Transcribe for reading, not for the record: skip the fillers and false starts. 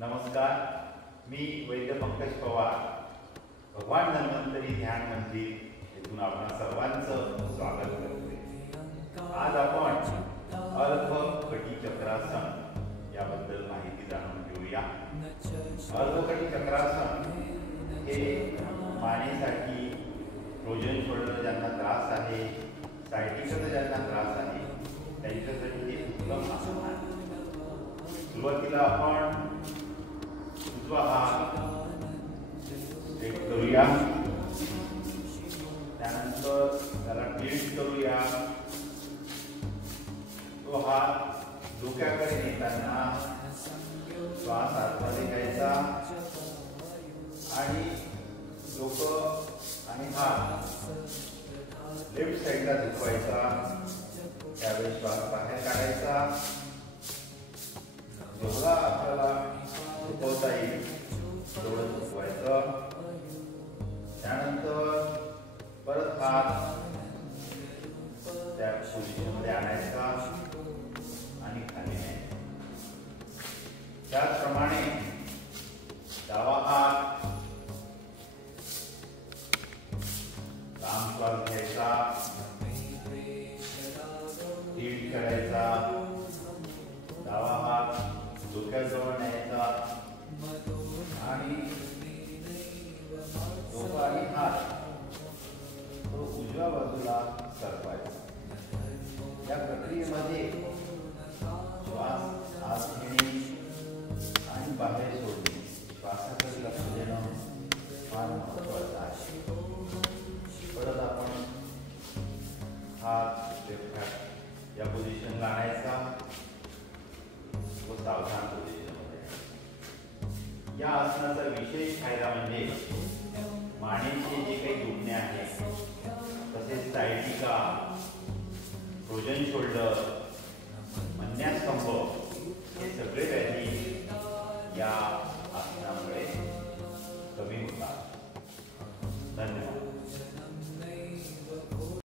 नमस्कार, मी वैद्य पंकज पवार, भगवान धन्वंतरी ध्यान मंदिर येथून आपण सर्वांचं स्वागत करते। आज आपण अर्ध कटी चक्रासन याबद्दल माहिती जाणून घेऊया। अर्ध कटी चक्रासन हे मानेसाठी, फ्रोजन शोल्डर ज्यांना त्रास आहे, सायटिका ज्यांना त्रास आहे त्यांच्यासाठी हे उत्तम आसन आहे। सुरुवातीला आपण उजवा हात स्ट्रेट करूया, त्यानंतर त्याला टिल्ट करूया। तो हात डोक्याकडे नेताना श्वास आतमध्ये घ्यायचा आणि डोकं आणि हात लेफ्ट साइडला झुकवायचा, त्यावेळी श्वास बाहेर काढायचा। जेवढा आपल्याला झुकवता येईल तेवढं झुकवायचं। त्यानंतर परत हात त्या पोझिशनमध्ये आणायचा आणि खाली न्यायचा। त्याचप्रमाणे डावा हात लांब श्वास घ्यायचा, टिल्ट करायचा, डावा हात डोक्याजवळ न्यायचा आणि डोका आणि हात तो उजव्या बाजूला सरकवायचा। या प्रक्रियेमध्ये श्वास आत घेणे आणि बाहेर सोडणे, श्वासाकडे लक्ष देणं फार महत्त्वाचं आहे। परत आपण हात लेफ्ट हात या पोझिशनला आणायचा व सावधान पोझिशनमध्ये। या आसनाचा विशेष फायदा म्हणजे मानेचे जे काही दुखणे आहेत, तसेच सायटिका, फ्रोजन शोल्डर